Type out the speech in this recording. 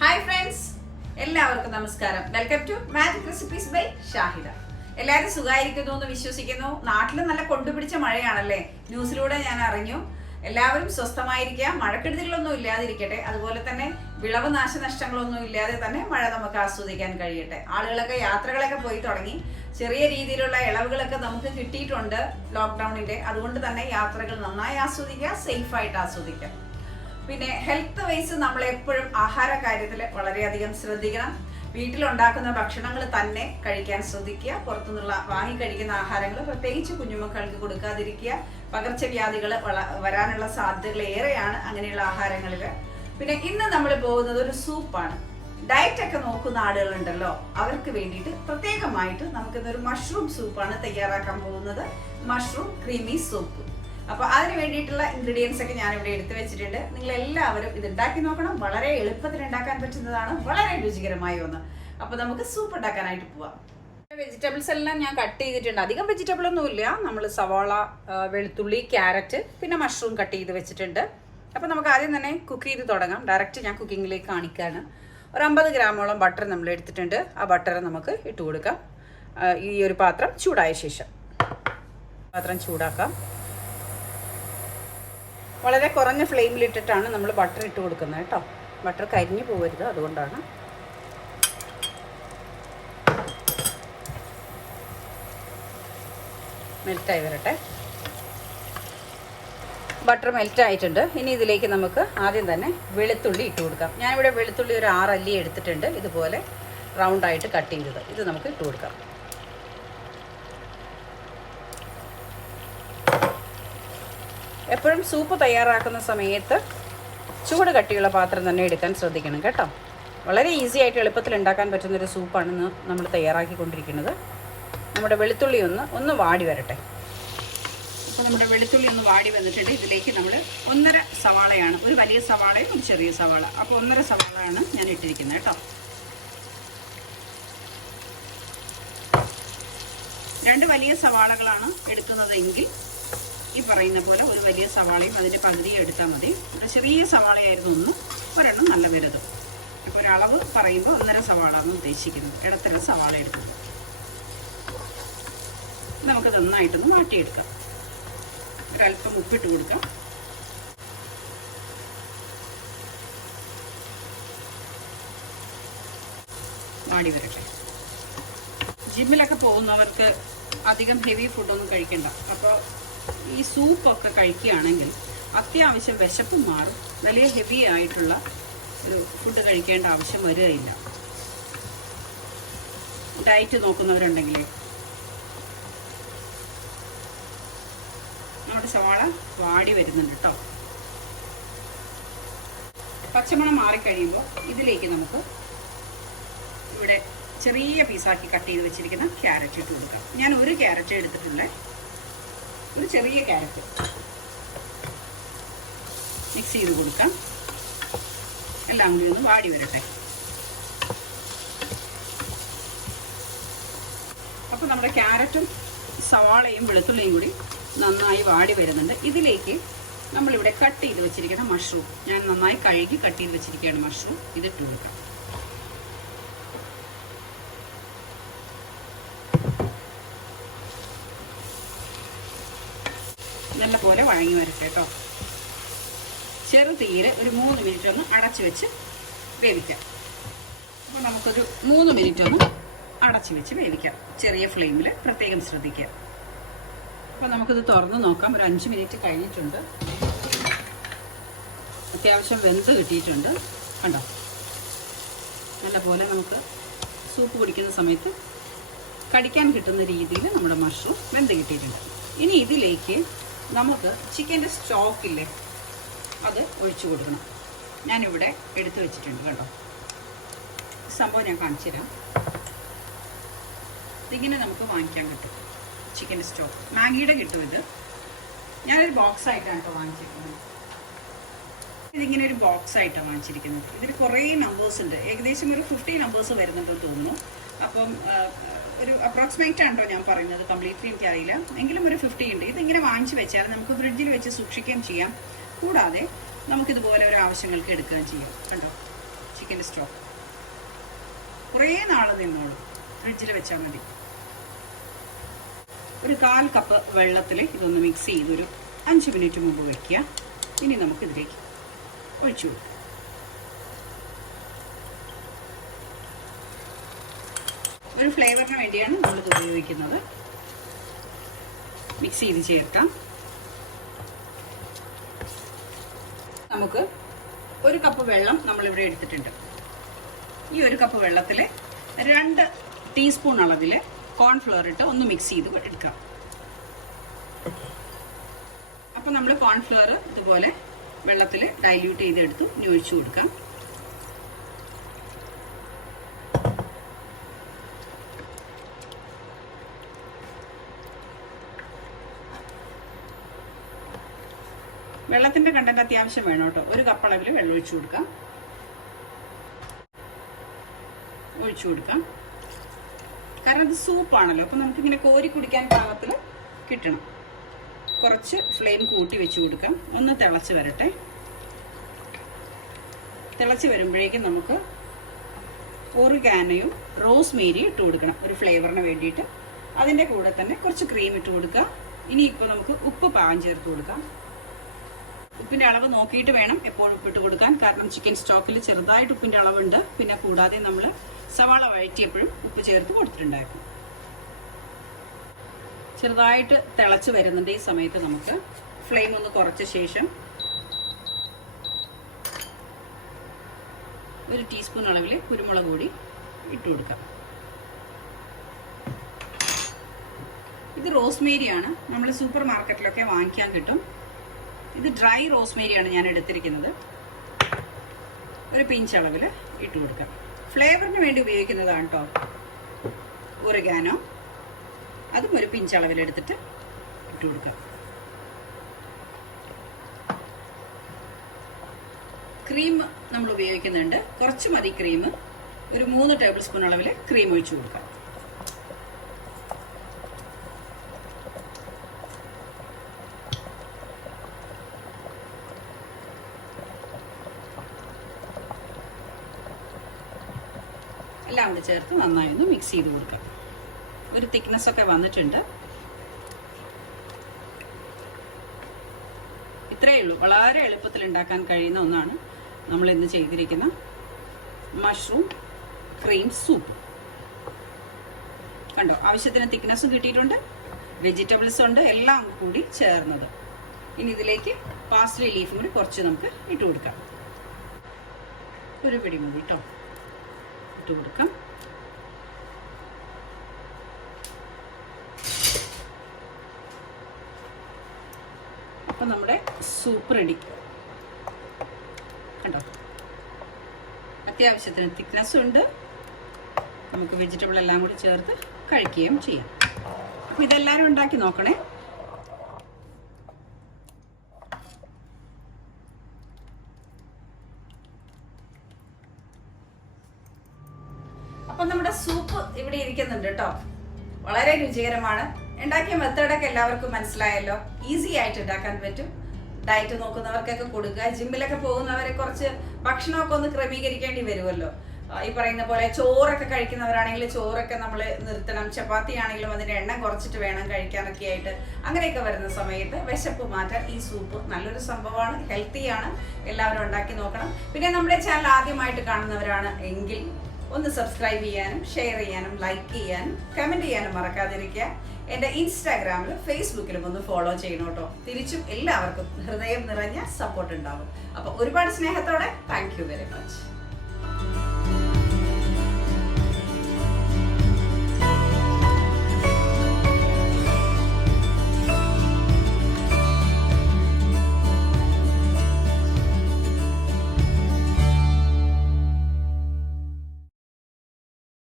Hi friends, എല്ലാവർക്കും നമസ്കാരം. Welcome to magic recipes by Shahida. എല്ലാവരും സുഖമായിരിക്കുന്നു എന്ന് വിശ്വസിക്കുന്നു. നാട്ടിൽ നല്ല കൊണ്ടുപിടിച്ച മഴയാണല്ലേ, ന്യൂസിലൂടെ ഞാൻ അറിഞ്ഞു. എല്ലാവരും സ്വസ്ഥമായിരിക്കുക, മഴക്കെടുതികളൊന്നും ഇല്ലാതിരിക്കട്ടെ. അതുപോലെ തന്നെ വിളവ് നാശനഷ്ടങ്ങളൊന്നും ഇല്ലാതെ തന്നെ മഴ നമുക്ക് ആസ്വദിക്കാൻ കഴിയട്ടെ. ആളുകളൊക്കെ യാത്രകളൊക്കെ പോയി തുടങ്ങി. ചെറിയ രീതിയിലുള്ള ഇളവുകളൊക്കെ നമുക്ക് കിട്ടിയിട്ടുണ്ട് ലോക്ക്ഡൌണിന്റെ. അതുകൊണ്ട് തന്നെ യാത്രകൾ നന്നായി ആസ്വദിക്കുക, സേഫായിട്ട് ആസ്വദിക്കാം. പിന്നെ ഹെൽത്ത് വൈസ് നമ്മൾ എപ്പോഴും ആഹാര കാര്യത്തിൽ വളരെയധികം ശ്രദ്ധിക്കണം. വീട്ടിലുണ്ടാക്കുന്ന ഭക്ഷണങ്ങൾ തന്നെ കഴിക്കാൻ ശ്രദ്ധിക്കുക. പുറത്തുനിന്നുള്ള വാങ്ങി കഴിക്കുന്ന ആഹാരങ്ങൾ പ്രത്യേകിച്ച് കുഞ്ഞുമക്കൾക്ക് കൊടുക്കാതിരിക്കുക. പകർച്ചവ്യാധികൾ വരാനുള്ള സാധ്യതകൾ ഏറെയാണ് അങ്ങനെയുള്ള ആഹാരങ്ങളിൽ. പിന്നെ ഇന്ന് നമ്മൾ പോകുന്നത് ഒരു സൂപ്പാണ്. ഡയറ്റ് ഒക്കെ നോക്കുന്ന ആളുകളുണ്ടല്ലോ, അവർക്ക് വേണ്ടിയിട്ട് പ്രത്യേകമായിട്ട് നമുക്കിന്നൊരു മഷ്റൂം സൂപ്പാണ് തയ്യാറാക്കാൻ പോകുന്നത്. Mushroom creamy soup. അപ്പൊ അതിന് വേണ്ടിയിട്ടുള്ള ഇൻഗ്രീഡിയൻസ് ഒക്കെ ഞാൻ ഇവിടെ എടുത്തു വെച്ചിട്ടുണ്ട്. നിങ്ങൾ എല്ലാവരും ഇത് ഉണ്ടാക്കി നോക്കണം. വളരെ എളുപ്പത്തിൽ ഉണ്ടാക്കാൻ പറ്റുന്നതാണ്, വളരെ രുചികരമായ ഒന്ന്. അപ്പൊ നമുക്ക് സൂപ്പ് ഉണ്ടാക്കാനായിട്ട് പോവാം. വെജിറ്റബിൾസ് എല്ലാം ഞാൻ കട്ട് ചെയ്തിട്ടുണ്ട്. അധികം വെജിറ്റബിൾ ഒന്നും ഇല്ല. നമ്മൾ സവാള, വെളുത്തുള്ളി, ക്യാരറ്റ്, പിന്നെ മഷ്റൂം കട്ട് ചെയ്ത് വെച്ചിട്ടുണ്ട്. അപ്പൊ നമുക്ക് ആദ്യം തന്നെ കുക്ക് ചെയ്ത് തുടങ്ങാം. ഡയറക്റ്റ് ഞാൻ കുക്കിങ്ങിലേക്ക് കാണിക്കാണ്. ഒരു 50 ഗ്രാമോളം ബട്ടർ നമ്മൾ എടുത്തിട്ടുണ്ട്. ആ ബട്ടർ നമുക്ക് ഇട്ട് കൊടുക്കാം. ഈ ഒരു പാത്രം ചൂടായ ശേഷം പാത്രം ചൂടാക്കാം. വളരെ കുറഞ്ഞ ഫ്ലെയിമിലിട്ടിട്ടാണ് നമ്മൾ ബട്ടർ ഇട്ട് കൊടുക്കുന്നത് കേട്ടോ. ബട്ടർ കരിഞ്ഞു പോകരുത്, അതുകൊണ്ടാണ്. മെൽറ്റായി വരട്ടെ. ബട്ടർ മെൽറ്റായിട്ടുണ്ട്. ഇനി ഇതിലേക്ക് നമുക്ക് ആദ്യം തന്നെ വെളുത്തുള്ളി ഇട്ട് കൊടുക്കാം. ഞാനിവിടെ വെളുത്തുള്ളി ഒരു 6 അല്ലി എടുത്തിട്ടുണ്ട്. ഇതുപോലെ റൗണ്ടായിട്ട് കട്ട് ചെയ്തത് ഇത് നമുക്ക് ഇട്ട് കൊടുക്കാം. എപ്പോഴും സൂപ്പ് തയ്യാറാക്കുന്ന സമയത്ത് ചൂട് കട്ടിയുള്ള പാത്രം തന്നെ എടുക്കാൻ ശ്രദ്ധിക്കണം കേട്ടോ. വളരെ ഈസി ആയിട്ട് എളുപ്പത്തിൽ ഉണ്ടാക്കാൻ പറ്റുന്നൊരു സൂപ്പാണ് നമ്മൾ തയ്യാറാക്കിക്കൊണ്ടിരിക്കുന്നത്. നമ്മുടെ വെളുത്തുള്ളി ഒന്ന് വാടി വരട്ടെ. അപ്പോൾ നമ്മുടെ വെളുത്തുള്ളി ഒന്ന് വാടി വന്നിട്ടുണ്ട്. ഇതിലേക്ക് നമ്മൾ 1.5 സവാളയാണ്, ഒരു വലിയ സവാളയും ഒരു ചെറിയ സവാള. അപ്പോൾ 1.5 സവാളയാണ് ഞാൻ ഇട്ടിരിക്കുന്നത് കേട്ടോ. 2 വലിയ സവാളകളാണ് എടുക്കുന്നതെങ്കിൽ ഈ പറയുന്ന പോലെ ഒരു വലിയ സവാളയും അതിൻ്റെ പകുതിയും എടുത്താൽ മതി. ഇവിടെ ചെറിയ സവാളയായിരുന്നു ഒരെണ്ണം നല്ല വലുതും. ഇപ്പോൾ ഒരളവ് പറയുമ്പോൾ 1.5 സവാളാണ് ഉദ്ദേശിക്കുന്നത്. ഇടത്തരം സവാള എടുക്കുന്നത്. നമുക്ക് നന്നായിട്ടൊന്ന് മാറ്റിയെടുക്കാം. ഒരല്പം ഉപ്പിട്ട് കൊടുക്കാം. വാടി വരട്ടെ. ജിമ്മിലൊക്കെ പോകുന്നവർക്ക് അധികം ഹെവി ഫുഡൊന്നും കഴിക്കണ്ട. അപ്പോൾ ഈ സൂപ്പൊക്കെ കഴിക്കുകയാണെങ്കിൽ അത്യാവശ്യം വിശപ്പും മാറും. വലിയ ഹെവി ആയിട്ടുള്ള ഒരു ഫുഡ് കഴിക്കേണ്ട ആവശ്യം വരികയില്ല. ഡയറ്റ് നോക്കുന്നവരുണ്ടെങ്കിൽ നമ്മുടെ സവാള വാടി വരുന്നുണ്ട് കേട്ടോ. പച്ചമണം മാറിക്കഴിയുമ്പോൾ ഇതിലേക്ക് നമുക്ക് ഇവിടെ ചെറിയ പീസാക്കി കട്ട് ചെയ്ത് വെച്ചിരിക്കുന്ന ക്യാരറ്റ് ഇട്ട് കൊടുക്കാം. ഞാൻ ഒരു ക്യാരറ്റ് എടുത്തിട്ടുള്ളത്, ഒരു ചെറിയ ക്യാരറ്റ് മിക്സ് ചെയ്ത് കൊടുക്കാം. എല്ലാം കൂടി ഒന്ന് വാടി വരട്ടെ. അപ്പോൾ നമ്മുടെ ക്യാരറ്റും സവാളയും വെളുത്തുള്ളിയും കൂടി നന്നായി വാടി വരുന്നുണ്ട്. ഇതിലേക്ക് നമ്മളിവിടെ കട്ട് ചെയ്ത് വെച്ചിരിക്കുന്ന മഷ്റൂം, ഞാൻ നന്നായി കഴുകി കട്ട് ചെയ്ത് വെച്ചിരിക്കുകയാണ് മഷ്റൂം, ഇതിട്ട് കൊടുക്കാം. നല്ല പോലെ വഴങ്ങി വരട്ടെ കേട്ടോ. ചെറു തീരെ ഒരു 3 മിനിറ്റ് ഒന്ന് അടച്ചു വെച്ച് വേവിക്കാം. അപ്പോൾ നമുക്കൊരു 3 മിനിറ്റ് ഒന്ന് അടച്ചു വെച്ച് വേവിക്കാം. ചെറിയ ഫ്ലെയിമിൽ പ്രത്യേകം ശ്രദ്ധിക്കാം. അപ്പോൾ നമുക്കിത് തുറന്ന് നോക്കാം. ഒരു 5 മിനിറ്റ് കഴിഞ്ഞിട്ടുണ്ട്. അത്യാവശ്യം വെന്ത് കിട്ടിയിട്ടുണ്ട് കണ്ടോ. നല്ല പോലെ നമുക്ക് സൂപ്പ് കുടിക്കുന്ന സമയത്ത് കടിക്കാൻ കിട്ടുന്ന രീതിയിൽ നമ്മുടെ മഷ്റൂം വെന്ത് കിട്ടിയിട്ടുണ്ട്. ഇനി ഇതിലേക്ക് നമുക്ക് ചിക്കൻ്റെ സ്റ്റോക്കില്ലേ, അത് ഒഴിച്ചു കൊടുക്കണം. ഞാനിവിടെ എടുത്തു വെച്ചിട്ടുണ്ട് കേട്ടോ. സംഭവം ഞാൻ കാണിച്ചു തരാം. ഇതിങ്ങനെ നമുക്ക് വാങ്ങിക്കാൻ കിട്ടും. ചിക്കൻ്റെ സ്റ്റോക്ക് മാഗിയുടെ കിട്ടും. ഇത് ഞാനൊരു ബോക്സ് ആയിട്ടാണ് കേട്ടോ വാങ്ങിച്ചിരിക്കുന്നത്. ഇതിങ്ങനെ ഒരു ബോക്സ് ആയിട്ടാണ് വാങ്ങിച്ചിരിക്കുന്നത്. ഇതിൽ കുറേ നമ്പേഴ്സ് ഉണ്ട്. ഏകദേശം ഒരു 50 നമ്പേഴ്സ് വരുന്നുണ്ടെന്ന് തോന്നുന്നു. അപ്പം ഒരു അപ്രോക്സിമേറ്റ് ആണോ ഞാൻ പറയുന്നത്, കംപ്ലീറ്റ്ലി എനിക്കറിയില്ല. എങ്കിലും ഒരു 50 ഉണ്ട്. ഇതിങ്ങനെ വാങ്ങിച്ച് വെച്ചാൽ നമുക്ക് ഫ്രിഡ്ജിൽ വെച്ച് സൂക്ഷിക്കുകയും ചെയ്യാം. കൂടാതെ നമുക്കിതുപോലെ ഒരു ആവശ്യങ്ങൾക്ക് എടുക്കുകയും ചെയ്യാം. കണ്ടോ, ചിക്കൻ ചിക്കൻ സ്റ്റോക്ക്. കുറേ നാൾ നിന്നോളൂ, ഫ്രിഡ്ജിൽ വെച്ചാൽ മതി. ഒരു 1/4 കപ്പ് വെള്ളത്തിൽ ഇതൊന്ന് മിക്സ് ചെയ്തൊരു 5 മിനിറ്റ് മുമ്പ് വയ്ക്കുക. ഇനി നമുക്കിതിലേക്ക് ഒഴിച്ചു കൊടുക്കാം. ഒരു ഫ്ലേവറിന് വേണ്ടിയാണ് നമ്മളിത് ഉപയോഗിക്കുന്നത്. മിക്സ് ചെയ്ത് ചേർക്കാം. നമുക്ക് 1 കപ്പ് വെള്ളം നമ്മളിവിടെ എടുത്തിട്ടുണ്ട്. ഈ 1 കപ്പ് വെള്ളത്തിൽ 2 ടീസ്പൂൺ അളവിൽ കോൺഫ്ലവർ ഇട്ട് ഒന്ന് മിക്സ് ചെയ്ത് എടുക്കാം. അപ്പം നമ്മൾ കോൺഫ്ലവർ ഇതുപോലെ വെള്ളത്തിൽ ഡൈല്യൂട്ട് ചെയ്തെടുത്ത് ഇനി ഒഴിച്ചു കൊടുക്കാം. വെള്ളത്തിൻ്റെ കണ്ടന്റ് അത്യാവശ്യം വേണം കേട്ടോ. 1 കപ്പ് അളവിൽ വെള്ളം ഒഴിച്ചു കൊടുക്കാം. കാരണം ഇത് സൂപ്പാണല്ലോ, അപ്പം നമുക്കിങ്ങനെ കോരി കുടിക്കാൻ പാകത്തിൽ കിട്ടണം. കുറച്ച് ഫ്ലെയിം കൂട്ടി വെച്ച് കൊടുക്കാം. ഒന്ന് തിളച്ച് വരട്ടെ. തിളച്ച് വരുമ്പോഴേക്കും നമുക്ക് ഒറിഗാനോയും റോസ്മേരിയും ഇട്ട് കൊടുക്കണം ഒരു ഫ്ലേവറിന് വേണ്ടിയിട്ട്. അതിൻ്റെ കൂടെ തന്നെ കുറച്ച് ക്രീം ഇട്ട് കൊടുക്കുക. ഇനിയിപ്പോൾ നമുക്ക് ഉപ്പ് പാകം ചേർത്ത് കൊടുക്കാം. ഉപ്പിൻ്റെ അളവ് നോക്കിയിട്ട് വേണം എപ്പോഴും ഉപ്പിട്ട് കൊടുക്കാൻ. കാരണം ചിക്കൻ സ്റ്റോക്കിൽ ചെറുതായിട്ട് ഉപ്പിൻ്റെ അളവുണ്ട്. പിന്നെ കൂടാതെ നമ്മൾ സവാള വഴറ്റിയപ്പോഴും ഉപ്പ് ചേർത്ത് കൊടുത്തിട്ടുണ്ടായിരുന്നു. ചെറുതായിട്ട് തിളച്ച് വരുന്നുണ്ട്. ഈ സമയത്ത് നമുക്ക് ഫ്ലെയിം ഒന്ന് കുറച്ച ശേഷം 1 ടീസ്പൂൺ അളവിൽ കുരുമുളക് പൊടി ഇട്ട് കൊടുക്കാം. ഇത് റോസ്മേരിയാണ്. നമ്മൾ സൂപ്പർ മാർക്കറ്റിലൊക്കെ വാങ്ങിക്കാൻ കിട്ടും. ഇത് ഡ്രൈ റോസ്മേരിയാണ് ഞാൻ എടുത്തിരിക്കുന്നത്. ഒരു പിഞ്ച് അളവിൽ ഇട്ട് കൊടുക്കാം. ഫ്ലേവറിന് വേണ്ടി ഉപയോഗിക്കുന്നതാണ് കേട്ടോ ഒറിഗാനോ. അതും ഒരു പിഞ്ച് അളവിലെടുത്തിട്ട് ഇട്ട് കൊടുക്കാം. ക്രീം നമ്മൾ ഉപയോഗിക്കുന്നുണ്ട്. കുറച്ച് മതി ക്രീം. ഒരു 3 ടേബിൾ സ്പൂൺ അളവിൽ ക്രീം ഒഴിച്ചു കൊടുക്കാം. എല്ലാം കൂടി ചേർത്ത് നന്നായി ഒന്ന് മിക്സ് ചെയ്ത് കൊടുക്കാം. ഒരു തിക്നെസ് ഒക്കെ വന്നിട്ടുണ്ട്. ഇത്രയേ ഉള്ളൂ. വളരെ എളുപ്പത്തിൽ ഉണ്ടാക്കാൻ കഴിയുന്ന ഒന്നാണ് നമ്മൾ ഇന്ന് ചെയ്തിരിക്കുന്ന മഷ്റൂം ക്രീം സൂപ്പ്. കണ്ടോ, ആവശ്യത്തിന് തിക്നെസ്സും കിട്ടിയിട്ടുണ്ട്, വെജിറ്റബിൾസ് ഉണ്ട്, എല്ലാം കൂടി ചേർന്നത്. ഇനി ഇതിലേക്ക് പാസ്ലി ലീഫും കൂടി കുറച്ച് നമുക്ക് ഇട്ട് കൊടുക്കാം. ഒരു പിടി മതി കേട്ടോ, ഇട്ട് കൊടുക്കാം. അപ്പം നമ്മുടെ സൂപ്പ് റെഡി. കണ്ടോ, അത്യാവശ്യത്തിന് തിക്നെസ്സും ഉണ്ട്. നമുക്ക് വെജിറ്റബിൾ എല്ലാം കൂടി ചേർത്ത് കഴിക്കുകയും ചെയ്യാം. അപ്പം ഇതെല്ലാവരും ഉണ്ടാക്കി നോക്കണേ. അപ്പം നമ്മുടെ സൂപ്പ് ഇവിടെ ഇരിക്കുന്നുണ്ട് കേട്ടോ. വളരെ രുചികരമാണ്. ഉണ്ടാക്കിയ മെത്തേഡൊക്കെ എല്ലാവർക്കും മനസ്സിലായല്ലോ. ഈസി ആയിട്ട് ഉണ്ടാക്കാൻ പറ്റും. ഡയറ്റ് നോക്കുന്നവർക്കൊക്കെ കൊടുക്കുക. ജിമ്മിലൊക്കെ പോകുന്നവരെ കുറച്ച് ഭക്ഷണമൊക്കെ ഒന്ന് ക്രമീകരിക്കേണ്ടി വരുമല്ലോ. ഈ പറയുന്ന പോലെ ചോറൊക്കെ കഴിക്കുന്നവരാണെങ്കിൽ ചോറൊക്കെ നമ്മൾ നിർത്തണം. ചപ്പാത്തി ആണെങ്കിലും അതിൻ്റെ എണ്ണം കുറച്ചിട്ട് വേണം കഴിക്കാനൊക്കെ ആയിട്ട്. അങ്ങനെയൊക്കെ വരുന്ന സമയത്ത് വിശപ്പ് മാറ്റാൻ ഈ സൂപ്പ് നല്ലൊരു സംഭവമാണ്. ഹെൽത്തിയാണ്. എല്ലാവരും ഉണ്ടാക്കി നോക്കണം. പിന്നെ നമ്മുടെ ചാനൽ ആദ്യമായിട്ട് കാണുന്നവരാണ് എങ്കിൽ ഒന്ന് സബ്സ്ക്രൈബ് ചെയ്യാനും ഷെയർ ചെയ്യാനും ലൈക്ക് ചെയ്യാനും കമൻറ്റ് ചെയ്യാനും മറക്കാതിരിക്കുക. എൻ്റെ ഇൻസ്റ്റാഗ്രാമിലും ഫേസ്ബുക്കിലും ഒന്ന് ഫോളോ ചെയ്യണം കേട്ടോ. തിരിച്ചും എല്ലാവർക്കും ഹൃദയം നിറഞ്ഞ സപ്പോർട്ട് ഉണ്ടാവും. അപ്പോൾ ഒരുപാട് സ്നേഹത്തോടെ താങ്ക് യു വെരി മച്ച്.